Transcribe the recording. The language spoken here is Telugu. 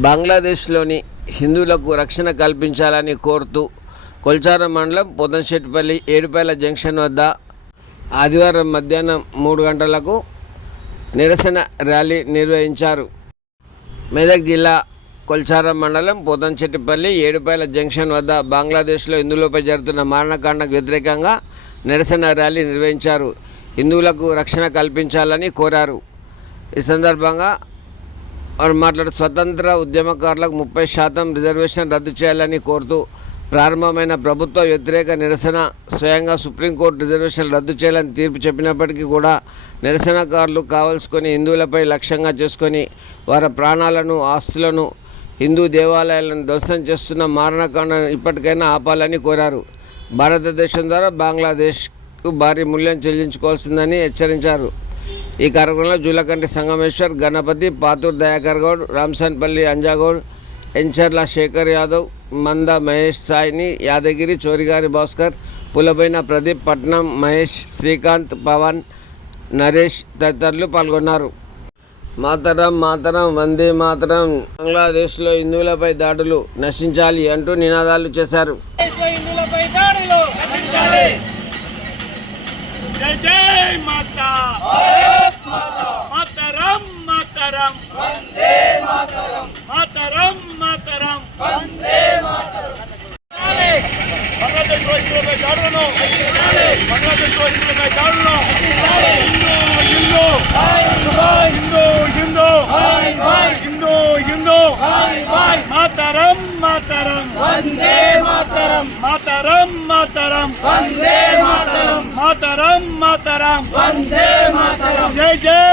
బంగ్లాదేశ్లోని హిందువులకు రక్షణ కల్పించాలని కోరుతూ కొల్చారం మండలం పొదంశెట్టిపల్లి ఏడుపేల జంక్షన్ వద్ద ఆదివారం మధ్యాహ్నం మూడు గంటలకు నిరసన ర్యాలీ నిర్వహించారు. మెదక్ జిల్లా కొల్చారం మండలం పోతంచెట్టిపల్లి ఏడుపేల జంక్షన్ వద్ద బంగ్లాదేశ్లో హిందువులపై జరుగుతున్న మారణకాండకు వ్యతిరేకంగా నిరసన ర్యాలీ నిర్వహించారు. హిందువులకు రక్షణ కల్పించాలని కోరారు. ఈ సందర్భంగా వారు మాట్లాడుతూ స్వతంత్ర ఉద్యమకారులకు ముప్పై శాతం రిజర్వేషన్ రద్దు చేయాలని కోరుతూ ప్రారంభమైన ప్రభుత్వ వ్యతిరేక నిరసన స్వయంగా సుప్రీంకోర్టు రిజర్వేషన్ రద్దు చేయాలని తీర్పు చెప్పినప్పటికీ కూడా నిరసనకారులు కావలసుకొని హిందువులపై లక్ష్యంగా చేసుకొని వారి ప్రాణాలను ఆస్తులను హిందూ దేవాలయాలను ధ్వంసం చేస్తున్న మారణకాండ ఇప్పటికైనా ఆపాలని కోరారు. భారతదేశం ద్వారా బంగ్లాదేశ్కు భారీ మూల్యం చెల్లించుకోవాల్సిందని హెచ్చరించారు. ఈ కార్యక్రమంలో జూలకంటి సంగమేశ్వర్ గణపతి పాతూర్ దయాకర్ గౌడ్ రామ్సన్పల్లి అంజాగౌడ్ ఎంచర్ల శేఖర్ యాదవ్ మంద మహేష్ సాయిని యాదగిరి చోరిగారి భాస్కర్ పులబైన ప్రదీప్ పట్నం మహేష్ శ్రీకాంత్ పవన్ నరేష్ తదితరులు పాల్గొన్నారు. మాతరం మాతరం వందే మాతరం. బంగ్లాదేశ్లో హిందువులపై దాడులు నశించాలి అంటూ నినాదాలు చేశారు. జై జై మాత భారత్ మాతా మాతరం మాతరం వందే మాతరం. మాతరం మాతరం. వందే మాతరం. బంగ్లాదేశ్ హిందువులపై దాడులను. బంగ్లాదేశ్ హిందువులపై దాడులను. హిందూ హిందూ. హిందూ హిందూ. హిందూ మాతరం మాతరం. మాతరం. మాతరం మాతరం. మాతరం. మాతరం మాతరం. జై జై.